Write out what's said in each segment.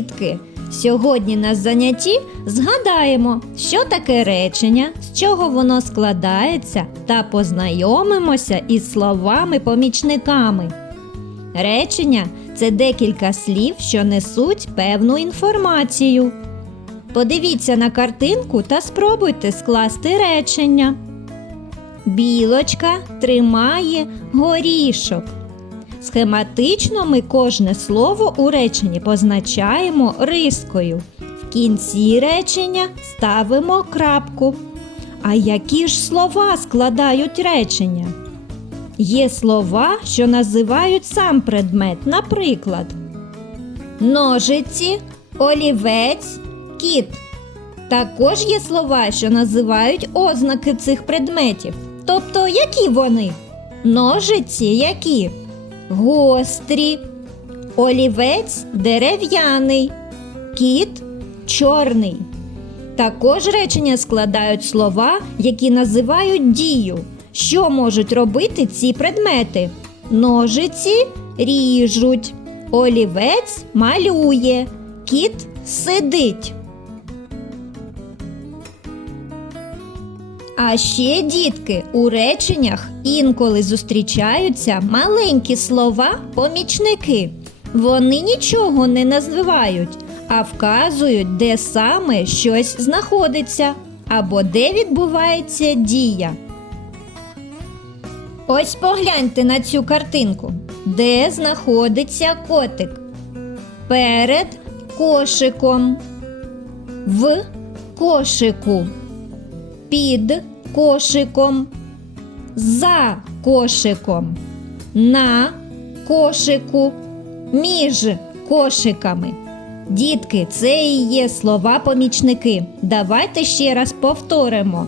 дітки! Сьогодні на занятті згадаємо, що таке речення, з чого воно складається, та познайомимося із словами-помічниками. Речення це декілька слів, що несуть певну інформацію. Подивіться на картинку та спробуйте скласти речення. Білочка тримає горішок. Схематично ми кожне слово у реченні позначаємо рискою. В кінці речення ставимо крапку. А які ж слова складають речення? Є слова, що називають сам предмет, наприклад, ножиці, олівець, кіт. Також є слова, що називають ознаки цих предметів. Тобто, які вони? Ножиці які? Гострі, олівець дерев'яний, кіт чорний. Також речення складають слова, які називають дію. Що можуть робити ці предмети? Ножиці ріжуть, олівець малює, кіт сидить. А ще, дітки, у реченнях інколи зустрічаються маленькі слова-помічники. Вони нічого не називають, а вказують, де саме щось знаходиться або де відбувається дія. Ось погляньте на цю картинку, де знаходиться котик. Перед кошиком, в кошику, під кошиком, за кошиком, на кошику, між кошиками. Дітки, це і є слова-помічники. Давайте ще раз повторимо: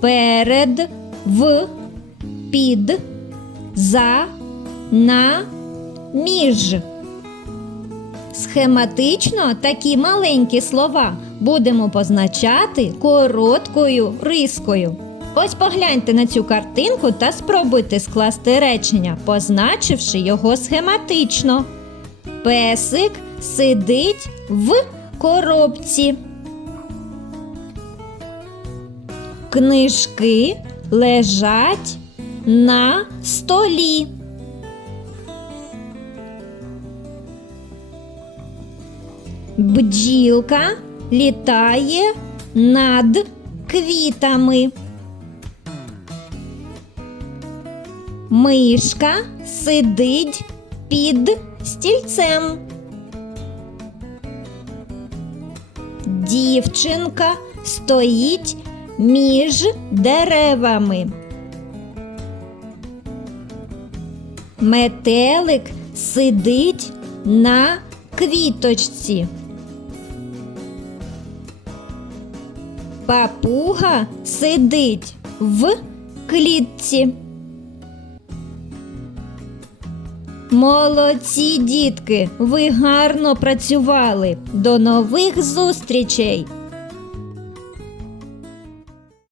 перед, в, під, за, на, між. Схематично такі маленькі слова будемо позначати короткою рискою. Ось погляньте на цю картинку та спробуйте скласти речення, позначивши його схематично. Песик сидить в коробці. Книжки лежать на столі. Бджілка літає над квітами. Мишка сидить під стільцем. Дівчинка стоїть між деревами. Метелик сидить на квіточці. Папуга сидить в клітці. Молодці дітки, ви гарно працювали. До нових зустрічей!